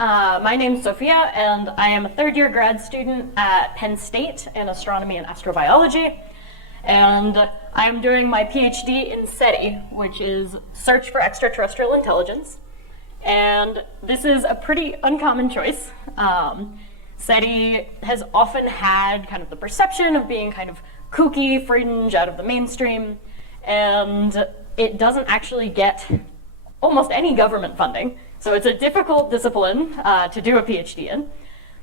My name's Sofia, and I am a third-year grad student at Penn State in astronomy and astrobiology. And I'm doing my PhD in SETI, which is Search for Extraterrestrial Intelligence. And this is a pretty uncommon choice. SETI has often had kind of the perception of being kind of kooky, fringe, out of the mainstream, and it doesn't actually get almost any government funding. So it's a difficult discipline to do a PhD in,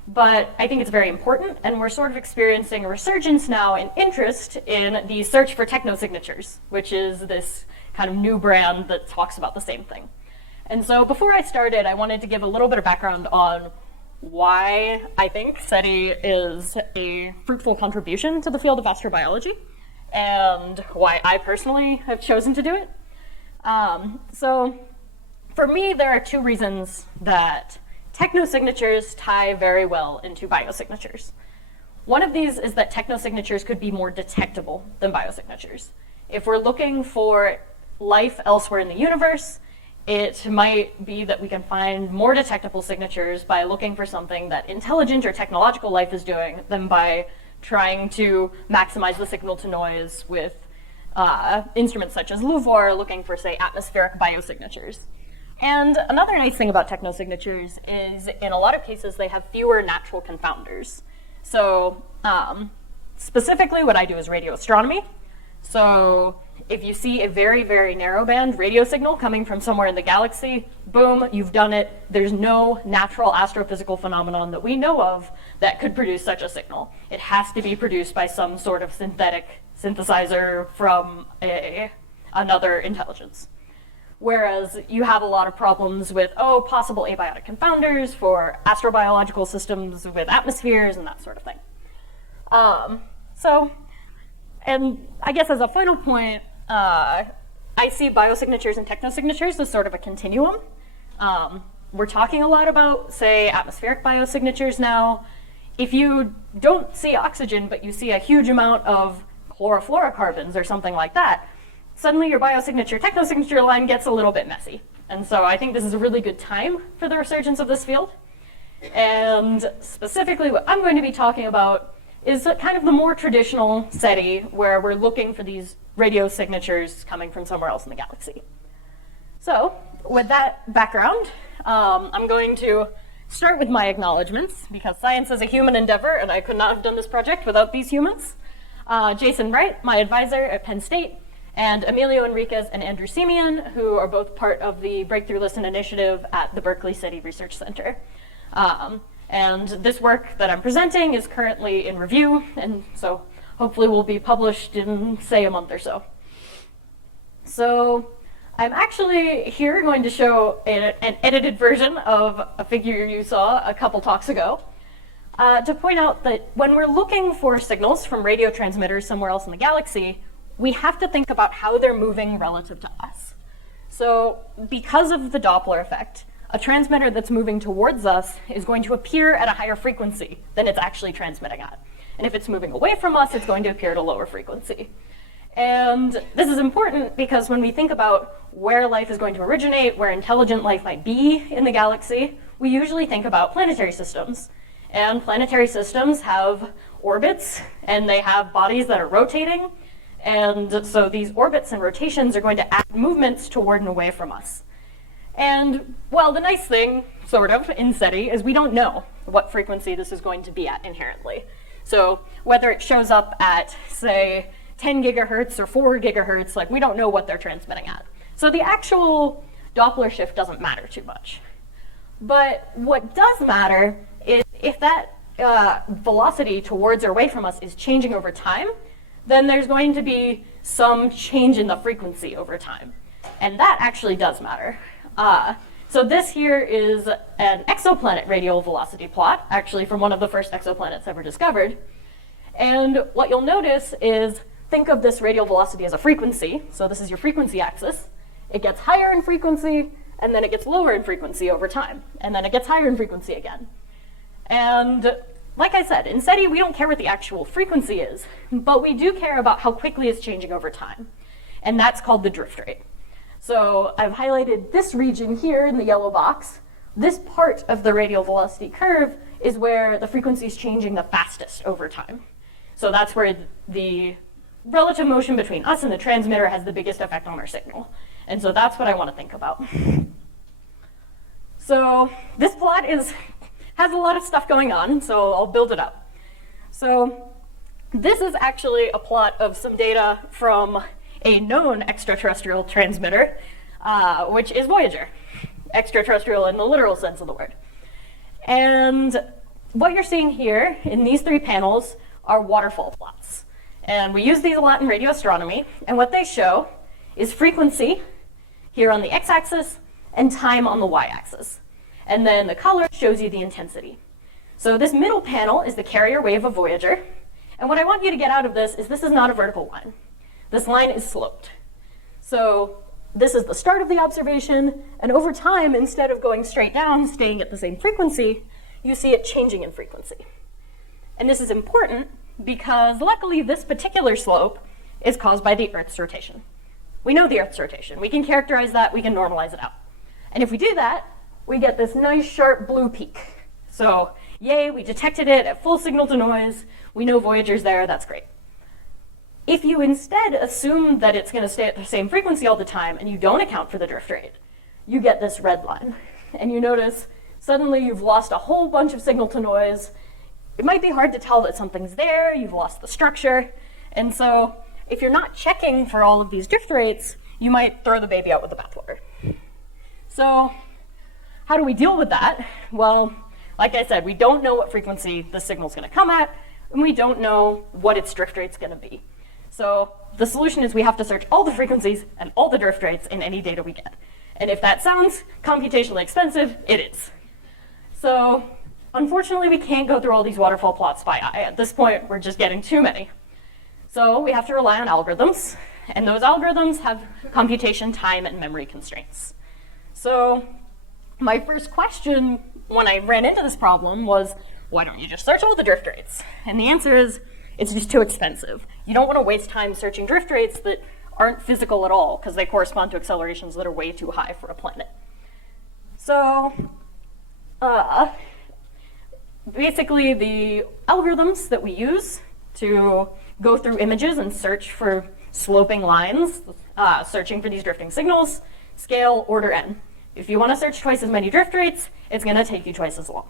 but I think it's very important, and we're sort of experiencing a resurgence now in interest in the search for technosignatures, which is this kind of new brand that talks about the same thing. And so before I started, I wanted to give a little bit of background on why I think SETI is a fruitful contribution to the field of astrobiology, and why I personally have chosen to do it. So for me, there are two reasons that technosignatures tie very well into biosignatures. One of these is that technosignatures could be more detectable than biosignatures. If we're looking for life elsewhere in the universe, it might be that we can find more detectable signatures by looking for something that intelligent or technological life is doing than by trying to maximize the signal to noise with instruments such as LUVOIR, looking for, say, atmospheric biosignatures. And another nice thing about technosignatures is, in a lot of cases, they have fewer natural confounders. So specifically, what I do is radio astronomy. So if you see a very, very narrow band radio signal coming from somewhere in the galaxy, boom, you've done it. There's no natural astrophysical phenomenon that we know of that could produce such a signal. It has to be produced by some sort of synthetic synthesizer from another intelligence. Whereas you have a lot of problems with, possible abiotic confounders for astrobiological systems with atmospheres and that sort of thing. And I guess as a final point, I see biosignatures and technosignatures as sort of a continuum. We're talking a lot about, say, atmospheric biosignatures now. If you don't see oxygen, but you see a huge amount of chlorofluorocarbons or something like that, suddenly your biosignature technosignature line gets a little bit messy. And so I think this is a really good time for the resurgence of this field. And specifically what I'm going to be talking about is kind of the more traditional SETI, where we're looking for these radio signatures coming from somewhere else in the galaxy. So with that background, I'm going to start with my acknowledgements, because science is a human endeavor, and I could not have done this project without these humans. Jason Wright, my advisor at Penn State, and Emilio Enriquez and Andrew Simeon, who are both part of the Breakthrough Listen Initiative at the Berkeley SETI Research Center. And this work that I'm presenting is currently in review, and so hopefully will be published in, say, a month or so. So I'm actually here going to show an edited version of a figure you saw a couple talks ago, to point out that when we're looking for signals from radio transmitters somewhere else in the galaxy, we have to think about how they're moving relative to us. So because of the Doppler effect, a transmitter that's moving towards us is going to appear at a higher frequency than it's actually transmitting at. And if it's moving away from us, it's going to appear at a lower frequency. And this is important because when we think about where life is going to originate, where intelligent life might be in the galaxy, we usually think about planetary systems. And planetary systems have orbits, and they have bodies that are rotating. And so these orbits and rotations are going to add movements toward and away from us. And, well, the nice thing, sort of, in SETI is we don't know what frequency this is going to be at inherently. So whether it shows up at, say, 10 gigahertz or 4 gigahertz, like, we don't know what they're transmitting at. So the actual Doppler shift doesn't matter too much. But what does matter is if that velocity towards or away from us is changing over time, then there's going to be some change in the frequency over time. And that actually does matter. So this here is an exoplanet radial velocity plot, actually from one of the first exoplanets ever discovered. And what you'll notice is, think of this radial velocity as a frequency. So this is your frequency axis. It gets higher in frequency, and then it gets lower in frequency over time. And then it gets higher in frequency again. And like I said, in SETI, we don't care what the actual frequency is, but we do care about how quickly it's changing over time. And that's called the drift rate. So I've highlighted this region here in the yellow box, this part of the radial velocity curve is where the frequency is changing the fastest over time. So that's where the relative motion between us and the transmitter has the biggest effect on our signal. And so that's what I want to think about. So this plot has a lot of stuff going on, so I'll build it up. So this is actually a plot of some data from a known extraterrestrial transmitter, which is Voyager. Extraterrestrial in the literal sense of the word. And what you're seeing here in these three panels are waterfall plots. And we use these a lot in radio astronomy, and what they show is frequency here on the x-axis and time on the y-axis. And then the color shows you the intensity. So this middle panel is the carrier wave of Voyager, and what I want you to get out of this is not a vertical line. This line is sloped. So this is the start of the observation, and over time, instead of going straight down, staying at the same frequency, you see it changing in frequency. And this is important because luckily this particular slope is caused by the Earth's rotation. We know the Earth's rotation. We can characterize that, we can normalize it out. And if we do that, we get this nice sharp blue peak. So yay, we detected it at full signal to noise. We know Voyager's there, that's great. If you instead assume that it's going to stay at the same frequency all the time and you don't account for the drift rate, you get this red line. And you notice suddenly you've lost a whole bunch of signal to noise. It might be hard to tell that something's there, you've lost the structure. And so if you're not checking for all of these drift rates, you might throw the baby out with the bathwater. So how do we deal with that? Well, like I said, we don't know what frequency the signal's going to come at, and we don't know what its drift rate's going to be. So the solution is we have to search all the frequencies and all the drift rates in any data we get. And if that sounds computationally expensive, it is. So unfortunately, we can't go through all these waterfall plots by eye. At this point, we're just getting too many. So we have to rely on algorithms, and those algorithms have computation, time, and memory constraints. So my first question when I ran into this problem was, why don't you just search all the drift rates? And the answer is, it's just too expensive. You don't want to waste time searching drift rates that aren't physical at all, because they correspond to accelerations that are way too high for a planet. So basically the algorithms that we use to go through images and search for sloping lines, searching for these drifting signals, scale order n. If you want to search twice as many drift rates, it's going to take you twice as long.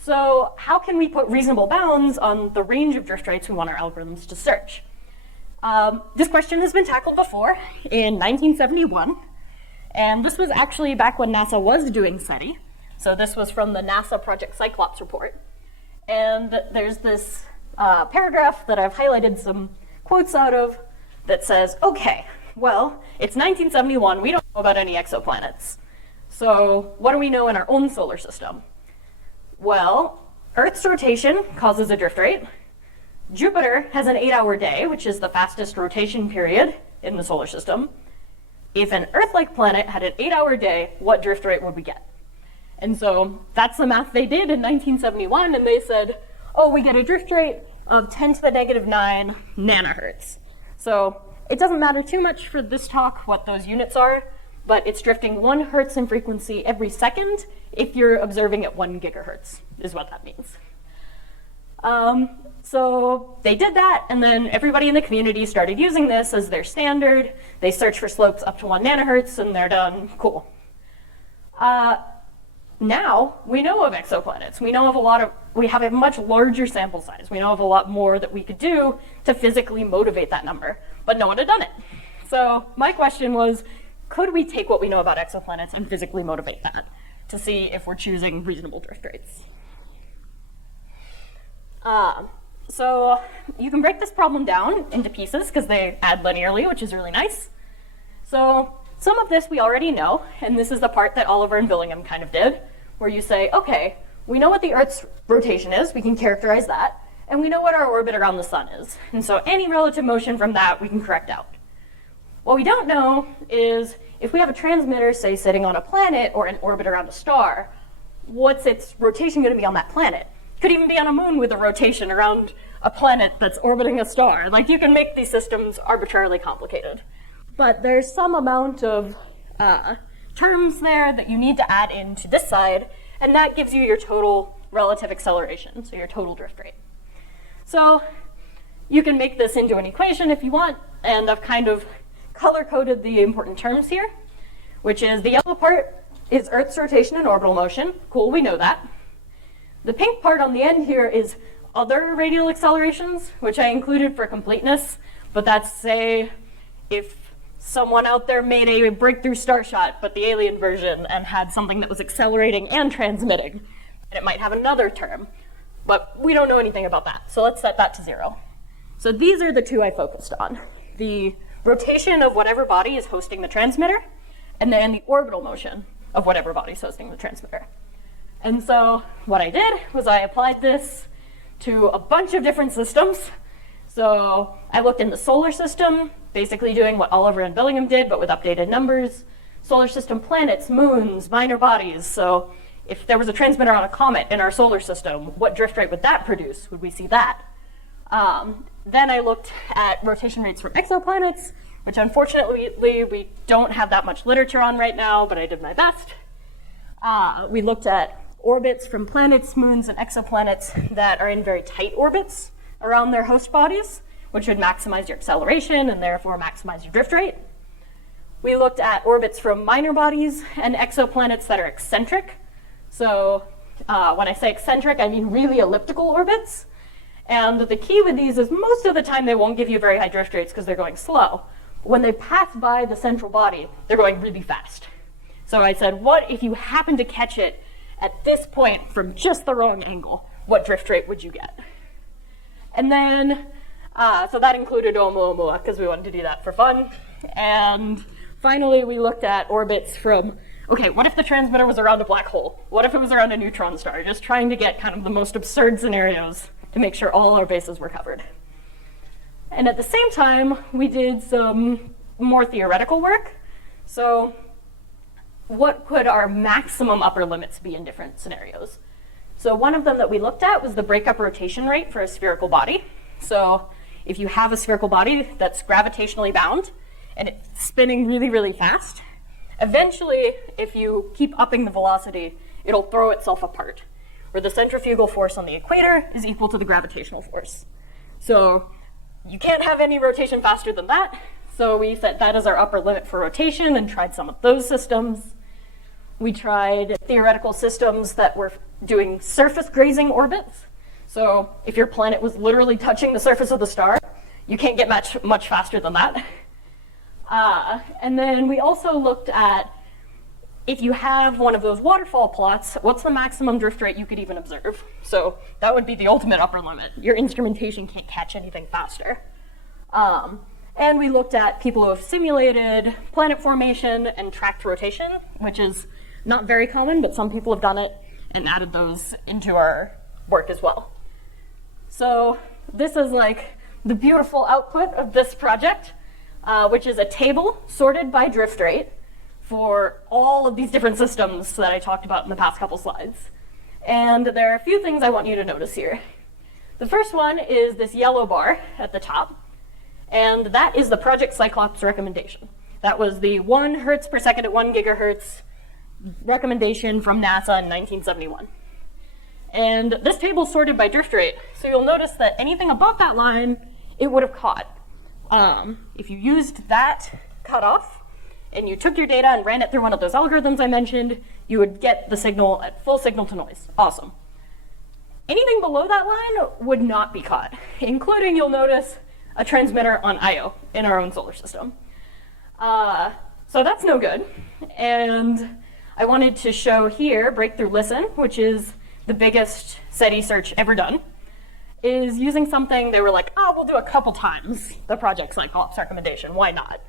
So how can we put reasonable bounds on the range of drift rates we want our algorithms to search? This question has been tackled before in 1971, and this was actually back when NASA was doing SETI. So this was from the NASA Project Cyclops report. And there's this paragraph that I've highlighted some quotes out of that says, okay, well, it's 1971, we don't know about any exoplanets. So what do we know in our own solar system? Well, Earth's rotation causes a drift rate. Jupiter has an 8-hour day, which is the fastest rotation period in the solar system. If an Earth-like planet had an 8-hour day, what drift rate would we get? And so that's the math they did in 1971, and they said, oh, we get a drift rate of 10 to the negative 9 nanohertz. So it doesn't matter too much for this talk what those units are, but it's drifting 1 hertz in frequency every second if you're observing at 1 gigahertz, is what that means. So they did that, and then everybody in the community started using this as their standard. They search for slopes up to 1 nanohertz, and they're done. Cool. Now we know of exoplanets. We know of we have a much larger sample size. We know of a lot more that we could do to physically motivate that number, but no one had done it. So my question was, could we take what we know about exoplanets and physically motivate that to see if we're choosing reasonable drift rates? So you can break this problem down into pieces because they add linearly, which is really nice. So some of this we already know, and this is the part that Oliver and Billingham kind of did, where you say, okay, we know what the Earth's rotation is, we can characterize that, and we know what our orbit around the sun is. And so any relative motion from that we can correct out. What we don't know is if we have a transmitter, say, sitting on a planet or in orbit around a star, what's its rotation going to be on that planet? Could even be on a moon with a rotation around a planet that's orbiting a star. Like, you can make these systems arbitrarily complicated. But there's some amount of terms there that you need to add into this side, and that gives you your total relative acceleration, so your total drift rate. So you can make this into an equation if you want, and I've kind of color-coded the important terms here, which is the yellow part is Earth's rotation and orbital motion. Cool, we know that. The pink part on the end here is other radial accelerations, which I included for completeness, but that's, say, if someone out there made a breakthrough starshot, but the alien version, and had something that was accelerating and transmitting, and it might have another term, but we don't know anything about that, so let's set that to 0. So these are the two I focused on. The rotation of whatever body is hosting the transmitter, and then the orbital motion of whatever body is hosting the transmitter. And so what I did was I applied this to a bunch of different systems. So I looked in the solar system, basically doing what Oliver and Billingham did, but with updated numbers. Solar system planets, moons, minor bodies. So if there was a transmitter on a comet in our solar system, what drift rate would that produce? Would we see that? Then I looked at rotation rates from exoplanets, which unfortunately we don't have that much literature on right now, but I did my best. We looked at orbits from planets, moons, and exoplanets that are in very tight orbits around their host bodies, which would maximize your acceleration and therefore maximize your drift rate. We looked at orbits from minor bodies and exoplanets that are eccentric. So when I say eccentric, I mean really elliptical orbits. And the key with these is most of the time they won't give you very high drift rates because they're going slow. When they pass by the central body, they're going really fast. So I said, what if you happen to catch it at this point from just the wrong angle? What drift rate would you get? And then, so that included Oumuamua, because we wanted to do that for fun. And finally, we looked at orbits from, okay, what if the transmitter was around a black hole? What if it was around a neutron star? Just trying to get kind of the most absurd scenarios to make sure all our bases were covered. And at the same time, we did some more theoretical work. So what could our maximum upper limits be in different scenarios? So one of them that we looked at was the breakup rotation rate for a spherical body. So if you have a spherical body that's gravitationally bound and it's spinning really, really fast, eventually, if you keep upping the velocity, it'll throw itself apart, where the centrifugal force on the equator is equal to the gravitational force. So you can't have any rotation faster than that. So we set that as our upper limit for rotation and tried some of those systems. We tried theoretical systems that were doing surface grazing orbits. So if your planet was literally touching the surface of the star, you can't get much faster than that. And then we also looked at, if you have one of those waterfall plots, what's the maximum drift rate you could even observe? So that would be the ultimate upper limit. Your instrumentation can't catch anything faster. And we looked at people who have simulated planet formation and tracked rotation, which is not very common, but some people have done it and added those into our work as well. So this is like the beautiful output of this project, which is a table sorted by drift rate for all of these different systems that I talked about in the past couple slides. And there are a few things I want you to notice here. The first one is this yellow bar at the top, and that is the Project Cyclops recommendation. That was the 1 hertz per second at 1 gigahertz recommendation from NASA in 1971. And this table is sorted by drift rate, so you'll notice that anything above that line, it would have caught. If you used that cutoff, and you took your data and ran it through one of those algorithms I mentioned, you would get the signal at full signal to noise. Awesome. Anything below that line would not be caught, including, you'll notice, a transmitter on Io in our own solar system. So that's no good. And I wanted to show here Breakthrough Listen, which is the biggest SETI search ever done, is using something they were like, oh, we'll do a couple times the Project Cyclops recommendation, why not?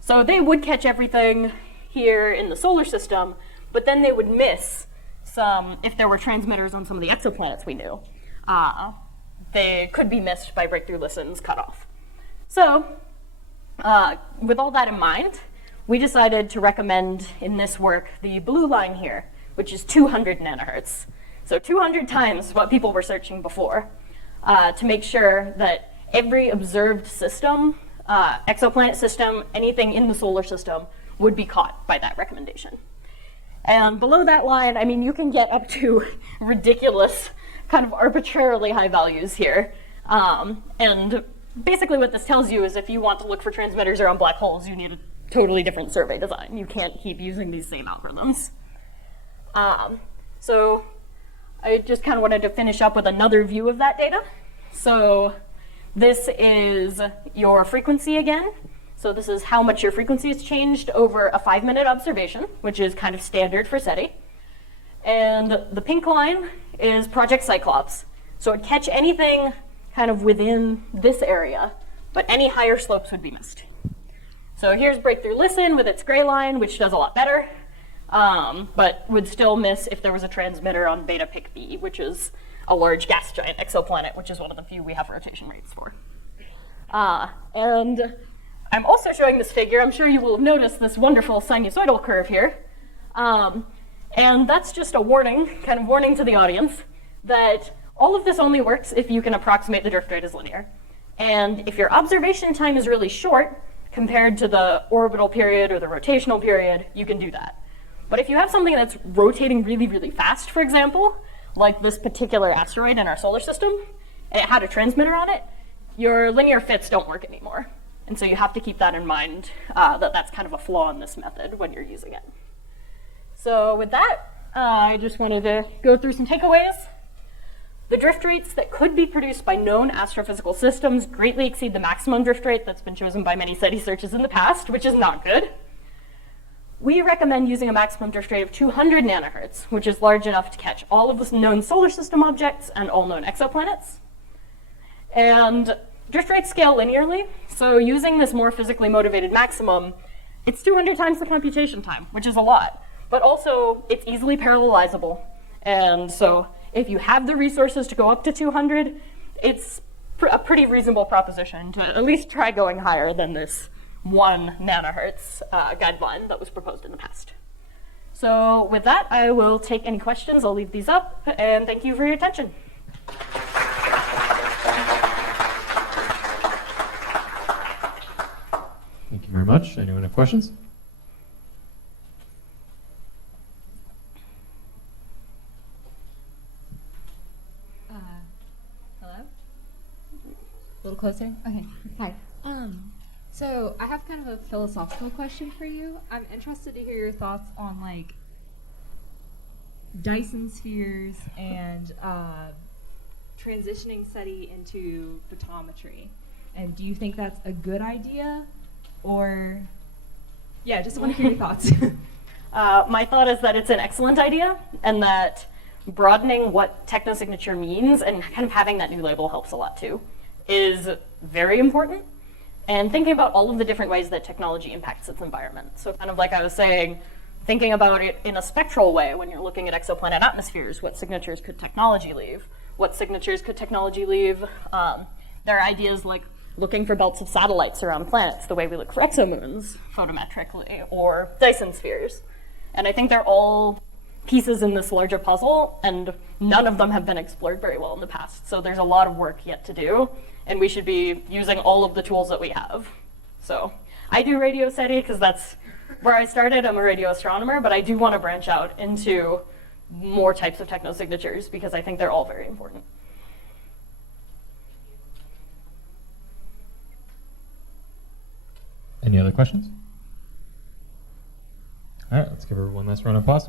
So they would catch everything here in the solar system, but then they would miss some, if there were transmitters on some of the exoplanets we knew, they could be missed by Breakthrough Listen's cutoff. So with all that in mind, we decided to recommend in this work the blue line here, which is 200 nanohertz. So 200 times what people were searching before, to make sure that every observed system, exoplanet system, anything in the solar system, would be caught by that recommendation. And below that line, I mean, you can get up to ridiculous, kind of arbitrarily high values here. And basically what this tells you is if you want to look for transmitters around black holes, you need a totally different survey design. You can't keep using these same algorithms. So I just kind of wanted to finish up with another view of that data. So this is your frequency again. So this is how much your frequency has changed over a 5-minute observation, which is kind of standard for SETI. And the pink line is Project Cyclops. So it'd catch anything kind of within this area, but any higher slopes would be missed. So here's Breakthrough Listen with its gray line, which does a lot better, but would still miss if there was a transmitter on Beta Pic B, which is a large gas giant exoplanet, which is one of the few we have rotation rates for. And I'm also showing this figure. I'm sure you will have noticed this wonderful sinusoidal curve here. And that's just a warning, kind of warning to the audience, that all of this only works if you can approximate the drift rate as linear. And if your observation time is really short compared to the orbital period or the rotational period, you can do that. But if you have something that's rotating really, really fast, for example, like this particular asteroid in our solar system, and it had a transmitter on it, your linear fits don't work anymore. And so you have to keep that in mind, that that's kind of a flaw in this method when you're using it. So with that, I just wanted to go through some takeaways. The drift rates that could be produced by known astrophysical systems greatly exceed the maximum drift rate that's been chosen by many SETI searches in the past, which is not good. We recommend using a maximum drift rate of 200 nanohertz, which is large enough to catch all of the known solar system objects and all known exoplanets. And drift rates scale linearly, so using this more physically motivated maximum, it's 200 times the computation time, which is a lot. But also, it's easily parallelizable. And so if you have the resources to go up to 200, it's a pretty reasonable proposition to at least try going higher than this 1 nanohertz guideline that was proposed in the past. So with that, I will take any questions. I'll leave these up, and thank you for your attention. Thank you very much. Anyone have questions? Hello? A little closer? Okay. Hi. So I have kind of a philosophical question for you. I'm interested to hear your thoughts on like Dyson spheres and transitioning SETI into photometry. And do you think that's a good idea? Or, yeah, just want to hear your thoughts. My thought is that it's an excellent idea, and that broadening what technosignature means and kind of having that new label helps a lot too, is very important. And thinking about all of the different ways that technology impacts its environment. So kind of like I was saying, thinking about it in a spectral way when you're looking at exoplanet atmospheres, what signatures could technology leave? What signatures could technology leave? There are ideas like looking for belts of satellites around planets, the way we look for exomoons photometrically, or Dyson spheres. And I think they're all pieces in this larger puzzle, and none of them have been explored very well in the past. So there's a lot of work yet to do, and we should be using all of the tools that we have. So I do radio SETI because that's where I started. I'm a radio astronomer, but I do want to branch out into more types of technosignatures because I think they're all very important. Any other questions? All right, let's give her one last round of applause.